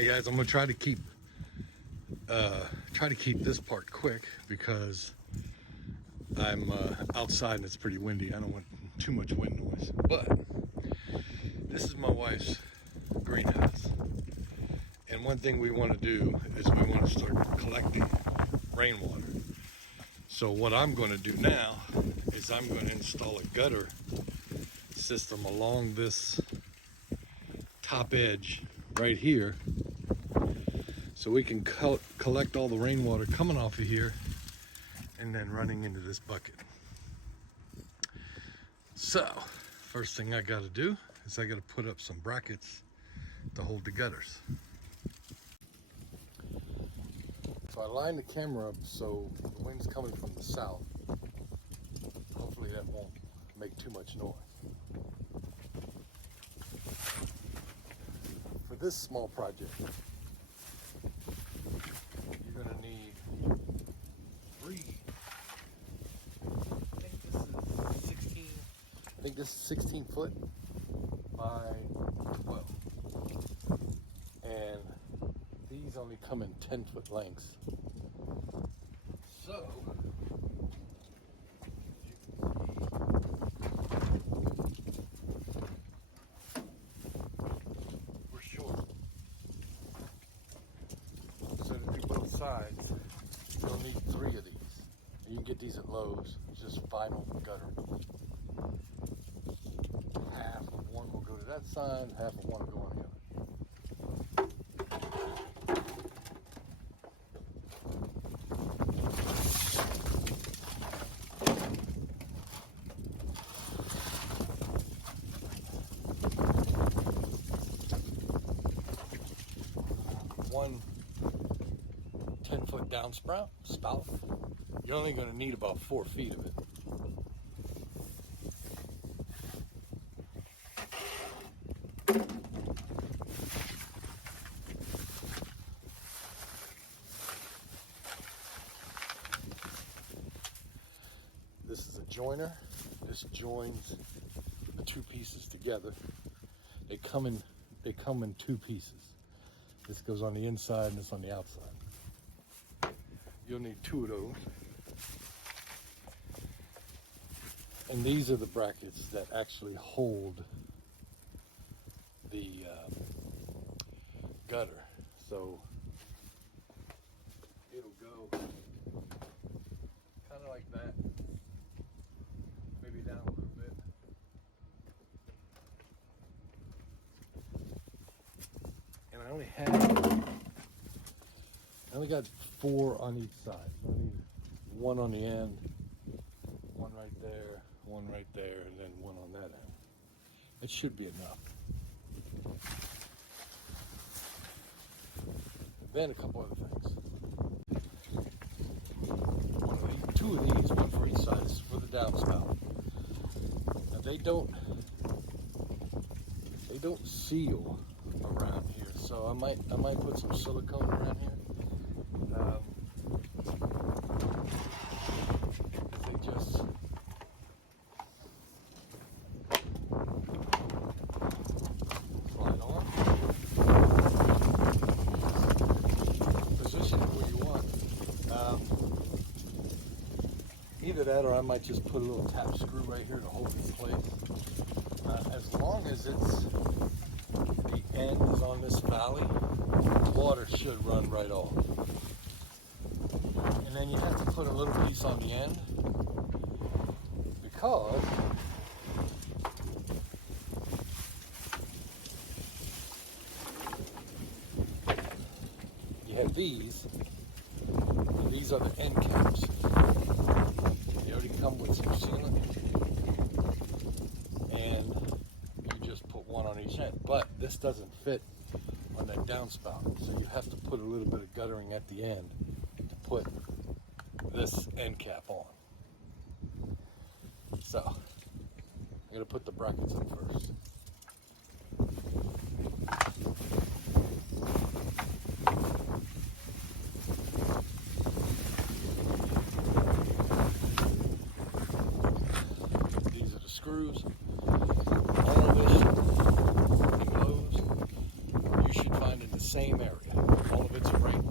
Hey guys, I'm gonna try to keep this part quick because I'm outside and it's pretty windy. I don't want too much wind noise. But this is my wife's greenhouse, and one thing we want to do is we want to start collecting rainwater. So what I'm going to do now is I'm going to install a gutter system along this top edge right here, so we can collect all the rainwater coming off of here and then running into this bucket. So first thing I got to do is I got to put up some brackets to hold the gutters. So I lined the camera up so the wind's coming from the south. Hopefully that won't make too much noise. For this small project, you're going to need 3. I think this is 16 foot by 12. And these only come in 10-foot lengths. So, you can see, we're short. So to do both sides, you'll need 3 of these. You can get these at Lowe's. It's just vinyl gutter. Half of one will go to that side, half of one will go on the other. One 10-foot downspout, you're only going to need about 4 feet of it. This is a joiner. This joins the 2 pieces together. They come in 2 pieces. This goes on the inside and this on the outside. You'll need 2 of those. And these are the brackets that actually hold the gutter. So it'll go kind of like that. Maybe down a little bit. And I only got 4 on each side. So I need 1 on the end, 1 right there, 1 right there, and then 1 on that end. It should be enough. Then a couple other things. 2 of these, 1 for each side. This is for the downspout. Now they don't seal around here, so I might put some silicone around here. They just slide on. Position it where you want. Either that, or I might just put a little tap screw right here to hold it in place. As long as the end is on this valley, water should run right off. And then you have to put a little piece on the end because you have these, and these are the end caps. They already come with some sealant, and you just put 1 on each end. But this doesn't fit on that downspout, so you have to put a little bit of guttering at the end to put this end cap on. So I'm going to put the brackets in first. These are the screws. All of this in Lowe's. You should find run in the same area. All of it's right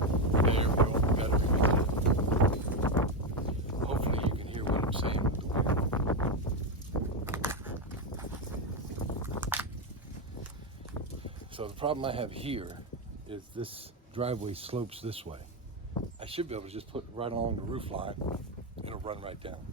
there. We got everything. Hopefully you can hear what I'm saying. So the problem I have here is this driveway slopes this way. I should be able to just put it right along the roof line. It'll run right down.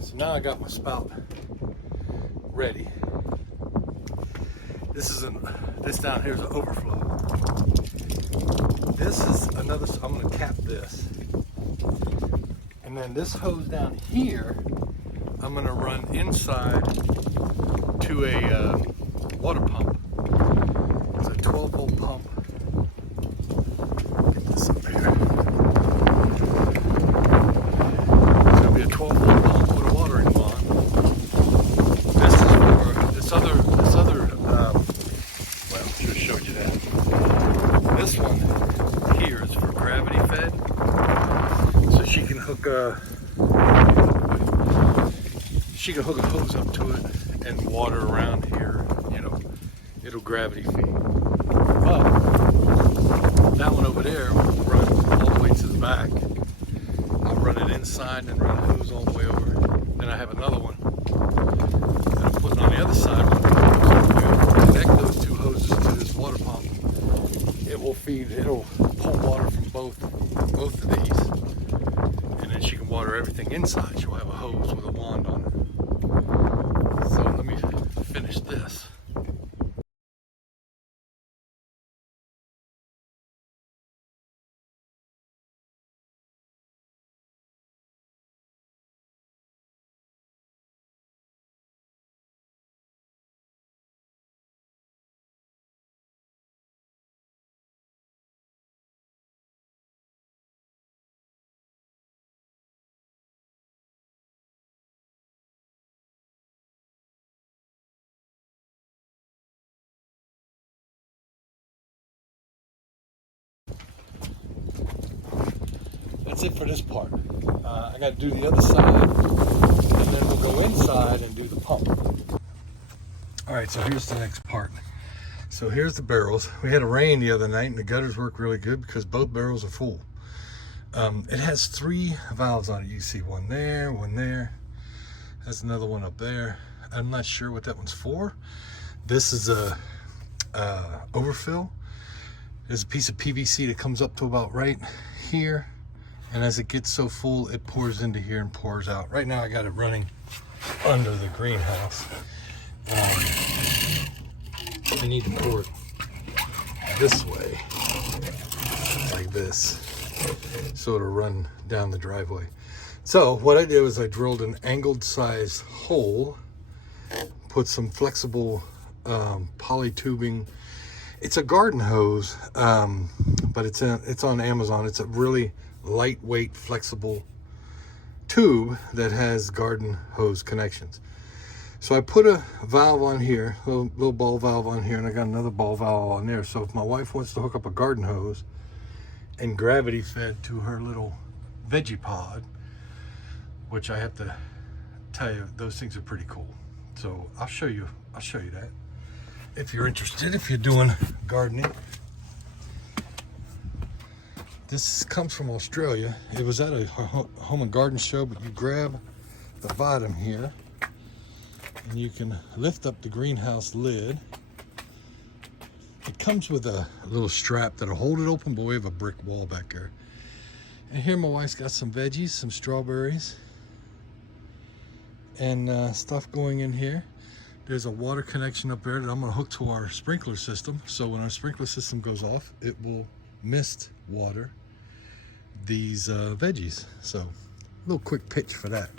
So now I got my spout ready. This down here is an overflow. This is another, I'm gonna cap this. And then this hose down here, I'm gonna run inside to a water pump. It's a 12-volt pump. Get this up here. It's gonna be a 12-volt pump with a watering wand. This is for this other. Well, I should have showed you that. This one here is for gravity fed, so she can hook a hose up to it and water around here. You know, it'll gravity feed. But that one over there will run all the way to the back. I'll run it inside and run a hose all the way over. Then I have another one that I'm putting on the other side. We'll connect those two hoses to this water pump. It will feed, it'll pull water from both of these. And then she can water everything inside. She'll have a hose with a wand on it. So let me finish this. That's it for this part. I got to do the other side, and then we'll go inside and do the pump. All right, so here's the next part. So here's the barrels. We had a rain the other night, and the gutters work really good because both barrels are full. It has 3 valves on it. You see one there. Has another one up there. I'm not sure what that one's for. This is a overfill. There's a piece of PVC that comes up to about right here. And as it gets so full, it pours into here and pours out. Right now I got it running under the greenhouse. I need to pour it this way, like this, so it'll run down the driveway. So what I did was I drilled an angled size hole, put some flexible poly tubing. It's a garden hose, but it's on Amazon. It's a really lightweight, flexible tube that has garden hose connections. So I put a valve on here, a little ball valve on here, and I got another ball valve on there. So if my wife wants to hook up a garden hose and gravity fed to her little veggie pod, which I have to tell you, those things are pretty cool. So I'll show you that if you're interested, if you're doing gardening. This comes from Australia. It was at a home and garden show, but you grab the bottom here and you can lift up the greenhouse lid. It comes with a little strap that'll hold it open, but we have a brick wall back there. And here my wife's got some veggies, some strawberries, and stuff going in here. There's a water connection up there that I'm gonna hook to our sprinkler system. So when our sprinkler system goes off, it will mist water these veggies. So a little quick pitch for that.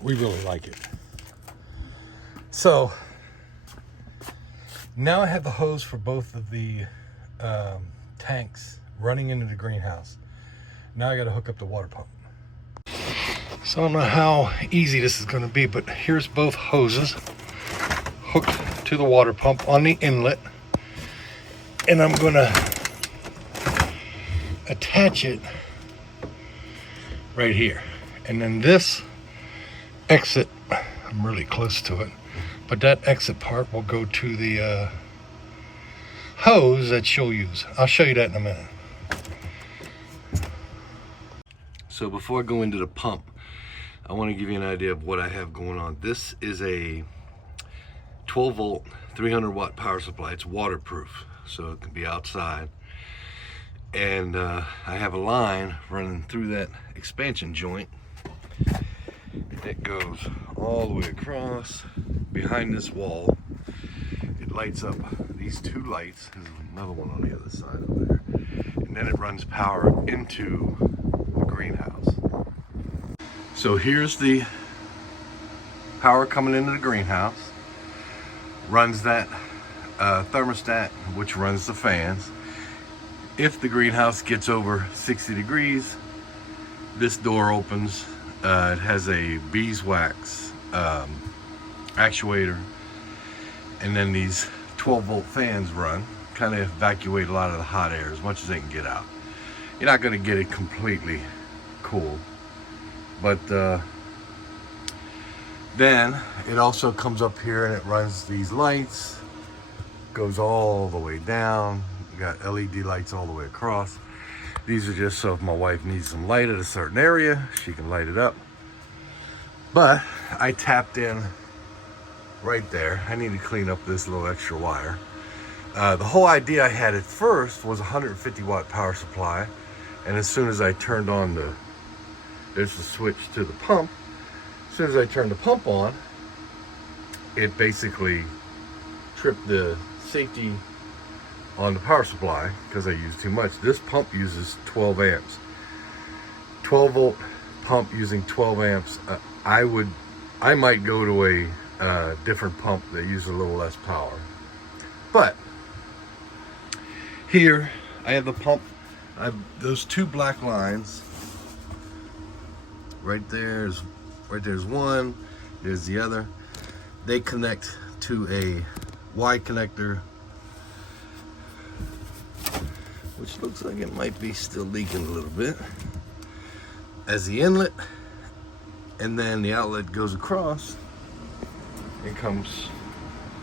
We really like it. So now I have the hose for both of the tanks running into the greenhouse. Now I got to hook up the water pump. So I don't know how easy this is going to be, but here's both hoses hooked to the water pump on the inlet, and I'm going to attach it right here. And then this exit, I'm really close to it, but that exit part will go to the hose that she'll use. I'll show you that in a minute. So before I go into the pump, I want to give you an idea of what I have going on. This is a 12 volt, 300 watt power supply. It's waterproof, so it can be outside. And I have a line running through that expansion joint. It goes all the way across behind this wall. It lights up these two lights. There's another one on the other side over there. And then it runs power into the greenhouse. So here's the power coming into the greenhouse. Runs that thermostat, which runs the fans. If the greenhouse gets over 60 degrees, this door opens. It has a beeswax actuator, and then these 12 volt fans run, kind of evacuate a lot of the hot air as much as they can get out. You're not going to get it completely cool, but then it also comes up here and it runs these lights, goes all the way down. You got LED lights all the way across. These are just so if my wife needs some light at a certain area, she can light it up. But I tapped in right there. I need to clean up this little extra wire. The whole idea I had at first was a 150 watt power supply. And as soon as I turned on there's the switch to the pump. As soon as I turned the pump on, it basically tripped the safety on the power supply because I used too much. This pump uses 12 amps. 12 volt pump using 12 amps. I might go to a different pump that uses a little less power. But here I have the pump. I have those two black lines. Right there's one. There's the other. They connect to a Y connector, which looks like it might be still leaking a little bit, as the inlet, and then the outlet goes across and comes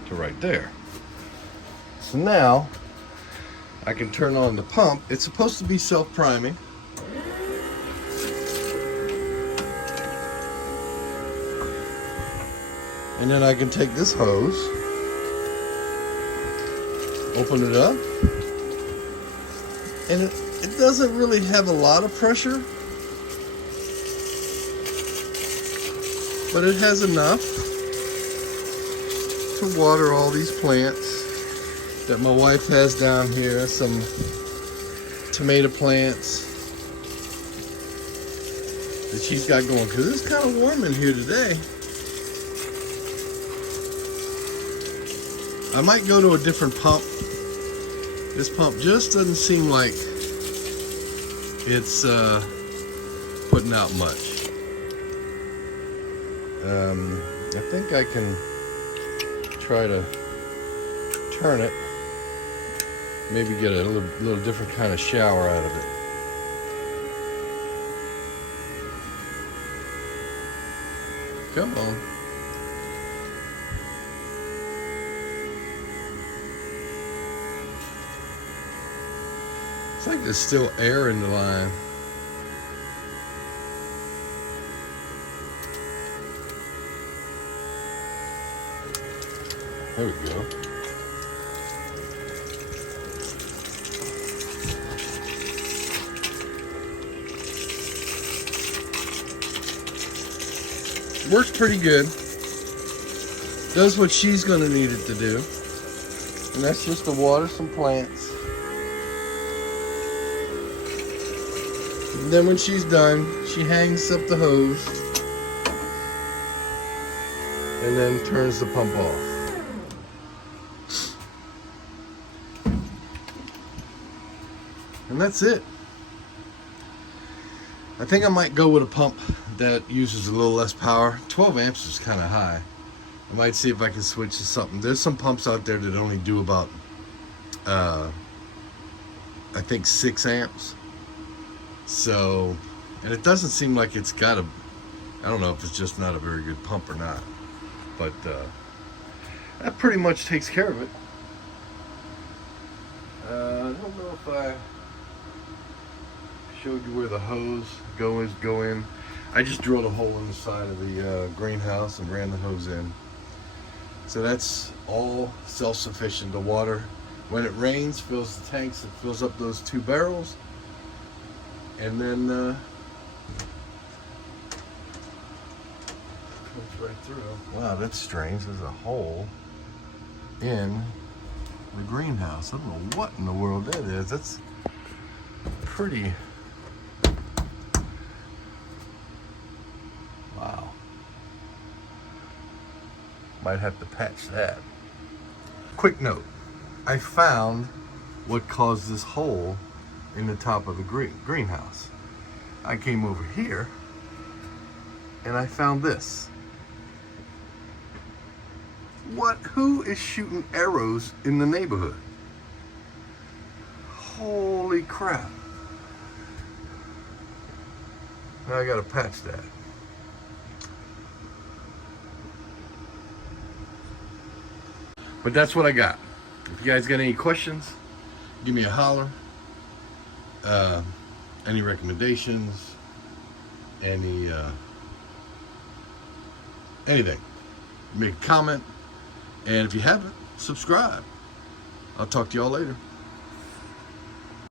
to right there. So now I can turn on the pump. It's supposed to be self-priming. And then I can take this hose, open it up, and it doesn't really have a lot of pressure, but it has enough to water all these plants that my wife has down here. Some tomato plants that she's got going, because it's kind of warm in here today. I might go to a different pump. This pump just doesn't seem like it's putting out much. I think I can try to turn it, maybe get a little different kind of shower out of it. Come on. It's like there's still air in the line. There we go. Works pretty good. does what she's gonna need it to do. And that's just to water some plants. And then when she's done, she hangs up the hose and then turns the pump off. And that's it. I think I might go with a pump that uses a little less power. 12 amps is kind of high. I might see if I can switch to something. There's some pumps out there that only do about, I think 6 amps. So, and it doesn't seem like it's got a, I don't know if it's just not a very good pump or not. But that pretty much takes care of it. I don't know if I showed you where the hose go in. I just drilled a hole in the side of the greenhouse and ran the hose in. So that's all self-sufficient. The water, when it rains, fills the tanks. It fills up those 2 barrels, and then comes right through. Wow, that's strange. There's a hole in the greenhouse. I don't know what in the world that is. That's pretty. Wow. Might have to patch that. Quick note. I found what caused this hole in the top of the greenhouse. I came over here and I found this. What? Who is shooting arrows in the neighborhood? Holy crap. Now I gotta patch that. But that's what I got. If you guys got any questions, give me a holler. Any recommendations, anything. Make a comment. And if you haven't, subscribe. I'll talk to y'all later.